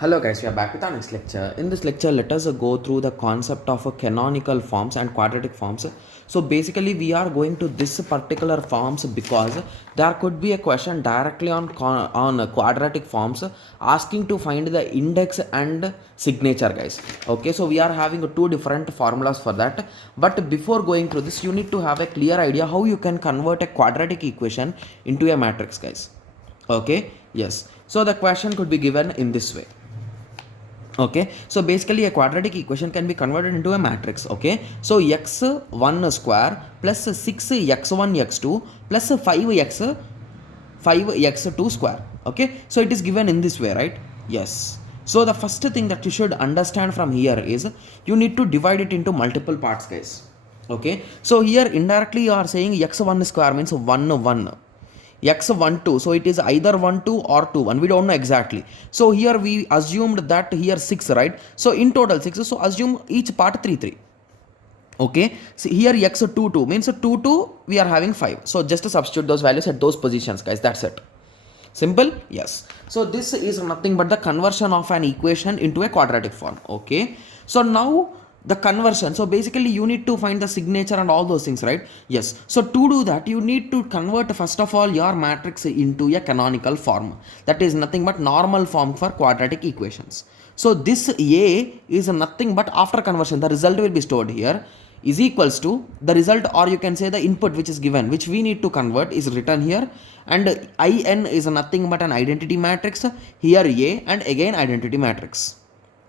Hello guys, we are back with our next lecture. In this lecture, let us go through the concept of canonical forms and quadratic forms. So basically, we are going to this particular forms because there could be a question directly on quadratic forms asking to find the index and signature, guys. Okay, so we are having two different formulas for that. But before going through this, you need to have a clear idea how you can convert a quadratic equation into a matrix, guys. Okay, yes. So the question could be given in this way. Okay, so basically a quadratic equation can be converted into a matrix. Okay, so x1 square plus 6x1 x2 plus 5x2 square. Okay, so it is given in this way, right? Yes. So the first thing that you should understand from here is you need to divide it into multiple parts, guys. Okay, so here indirectly you are saying x1 square means 1 1 x1 2, so it is either 1 2 or 2 1, we don't know exactly. So here we assumed that here 6, right? So in total 6, so assume each part 3 3. Okay, so here x2 2 means 2 2 we are having 5, so just to substitute those values at those positions, guys. That's it. Simple. Yes. So this is nothing but the conversion of an equation into a quadratic form. Okay, so now the conversion, so basically you need to find the signature and all those things, right? Yes. So to do that, you need to convert first of all your matrix into a canonical form, that is nothing but normal form for quadratic equations. So this A is nothing but after conversion the result will be stored here is equals to the result, or you can say the input which is given, which we need to convert, is written here, and in is nothing but an identity matrix, here A and again identity matrix.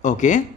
Okay,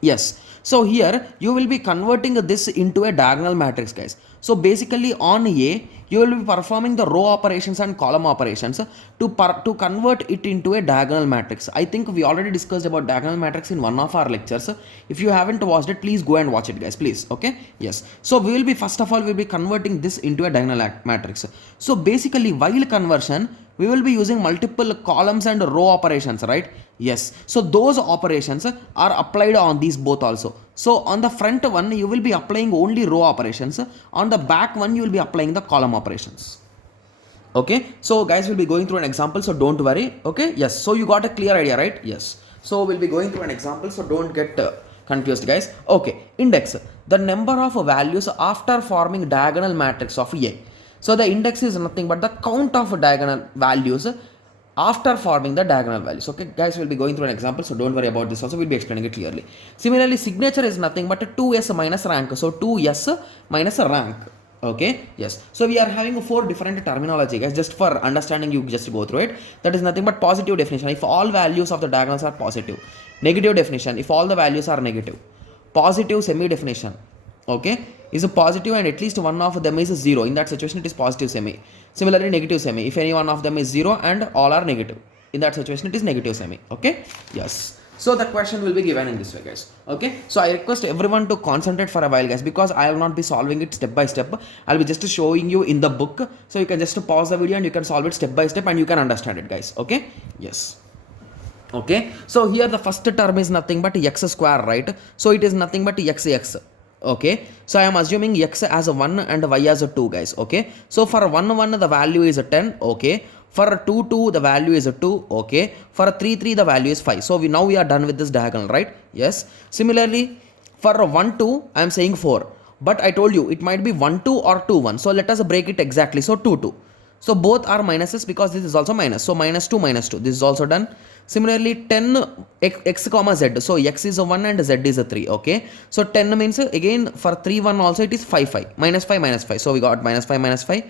yes. So here you will be converting this into a diagonal matrix, guys. So basically on A you will be performing the row operations and column operations to convert it into a diagonal matrix. I think we already discussed about diagonal matrix in one of our lectures. If you haven't watched it, please go and watch it, guys, please. Okay, yes. So we will be first of all we'll be converting this into a diagonal matrix. So basically while conversion we will be using multiple columns and row operations, right? Yes. So those operations are applied on these both also. So on the front one you will be applying only row operations, on the back one you will be applying the column operations. Okay, so guys, we'll be going through an example, so don't worry. Okay, yes. So you got a clear idea, right? Yes. So we'll be going through an example, so don't get confused, guys. Okay, index, the number of values after forming diagonal matrix of A. So the index is nothing but the count of diagonal values after forming the diagonal values. Okay, guys, we'll be going through an example, so don't worry about this also, we'll be explaining it clearly. Similarly, signature is nothing but 2s minus rank, so 2s minus rank. Okay, yes. So we are having 4 different terminology, guys, just for understanding. You just go through it. That is nothing but positive definition, if all values of the diagonals are positive. Negative definition, if all the values are negative. Positive semi definition, okay, is a positive and at least one of them is 0. In that situation it is positive semi. Similarly, negative semi, if any one of them is 0 and all are negative, in that situation it is negative semi. Okay, yes. So the question will be given in this way, guys. Okay, so I request everyone to concentrate for a while, guys, because I will not be solving it step by step. I'll be just showing you in the book, so you can just pause the video and you can solve it step by step and you can understand it, guys. Okay, yes. Okay, so here the first term is nothing but x square, right? So it is nothing but x. Okay, so I am assuming x as a 1 and y as a 2, guys. Okay, so for 1 1 the value is a 10. Okay, for 2 2 the value is a 2. Okay, for 3 3 the value is 5. So we are done with this diagonal, right? Yes. Similarly, for 1 2 I am saying 4, but I told you it might be 1 2 or 2 1. So let us break it exactly. So 2 2. So both are minuses because this is also minus. So minus 2 minus 2. This is also done. Similarly, 10 x comma z. So x is a 1 and z is a 3. Okay. So 10 means again for 3 1 also it is 5 5. Minus 5 minus 5. So we got minus 5 minus 5.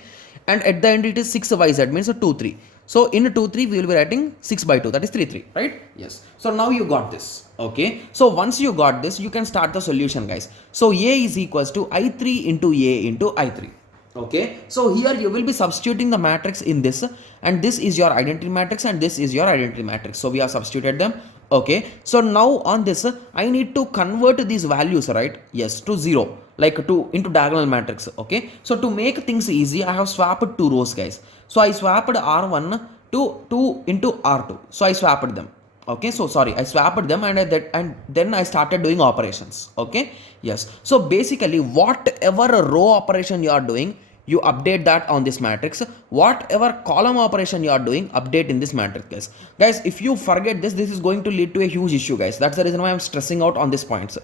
And at the end it is 6 yz means 2 3. So in 2 3 we will be writing 6 by 2. That is 3 3. Right? Yes. So now you got this. Okay. So once you got this, you can start the solution, guys. So A is equals to I3 into A into I3. Okay, so here you will be substituting the matrix in this, and this is your identity matrix and this is your identity matrix. So we have substituted them. Okay, so now on this I need to convert these values, right? Yes, to 0, like into diagonal matrix. Okay, so to make things easy I have swapped 2 rows, guys. So I swapped R1 to 2 into R2. So I swapped them. Okay, so sorry, I swapped them and then I started doing operations. Okay, yes. So basically whatever row operation you are doing, you update that on this matrix. Whatever column operation you are doing, update in this matrix, guys. If you forget this, this is going to lead to a huge issue, guys. That's the reason why I'm stressing out on this points.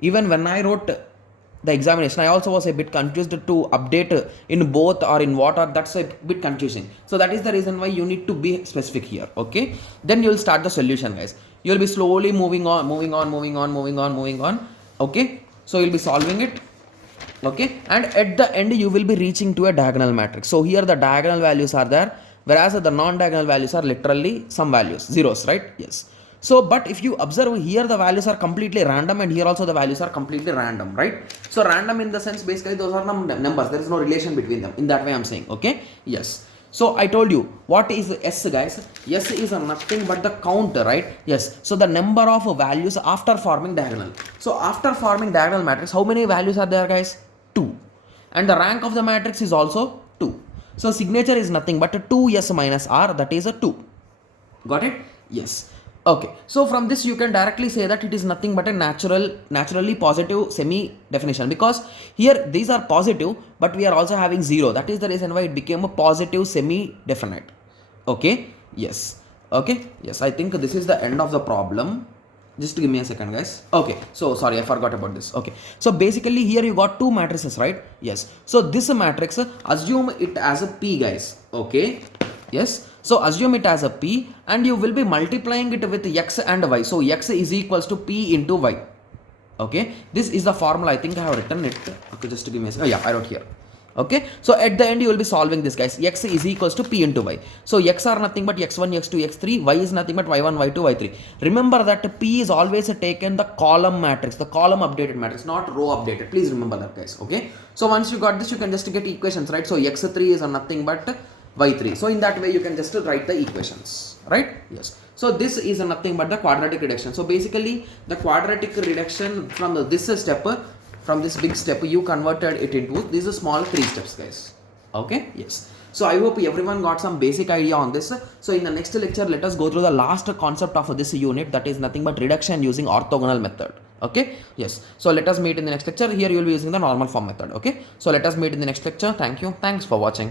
Even when I wrote the examination, I also was a bit confused to update in both or in what, or that's a bit confusing. So that is the reason why you need to be specific here. Okay, then you will start the solution, guys. You will be slowly moving on. Okay, so you'll be solving it. Okay, and at the end you will be reaching to a diagonal matrix. So here the diagonal values are there, whereas the non-diagonal values are literally some values, zeros, right? Yes. So but if you observe here, the values are completely random, and here also the values are completely random, right? So random in the sense, basically those are numbers, there is no relation between them. In that way I'm saying. Okay, yes. So I told you what is S, guys. S is nothing but the count, right? Yes. So the number of values after forming diagonal. So after forming diagonal matrix, how many values are there, guys? 2. And the rank of the matrix is also 2. So signature is nothing but 2s minus r, that is a 2. Got it? Yes. Okay, so from this you can directly say that it is nothing but a naturally positive semi definition, because here these are positive but we are also having 0. That is the reason why it became a positive semi definite. Okay, yes. Okay, yes, I think this is the end of the problem. Just give me a second, guys. Okay, so sorry, I forgot about this. Okay, so basically here you got two matrices, right? Yes. So this matrix, assume it as a P, guys. Okay, yes. So assume it as a P, and you will be multiplying it with x and y. So x is equals to P into y. Okay, this is the formula. I think I have written it. Okay, just to give me a second. Oh yeah, I wrote here. Okay, so at the end you will be solving this, guys. X is equals to P into y. So x are nothing but x1, x2, x3. Y is nothing but y1, y2, y3. Remember that P is always taken the column matrix, the column updated matrix, not row updated. Please remember that, guys. Okay, so once you got this, you can just get equations, right? So x3 is nothing but y3. So in that way you can just write the equations, right? Yes. So this is nothing but the quadratic reduction. So basically the quadratic reduction from this step, from this big step, you converted it into these small 3 steps, guys. Okay, yes. So I hope everyone got some basic idea on this. So in the next lecture, let us go through the last concept of this unit, that is nothing but reduction using orthogonal method. Okay, yes. So let us meet in the next lecture. Here you will be using the normal form method. Okay, so let us meet in the next lecture. Thank you. Thanks for watching.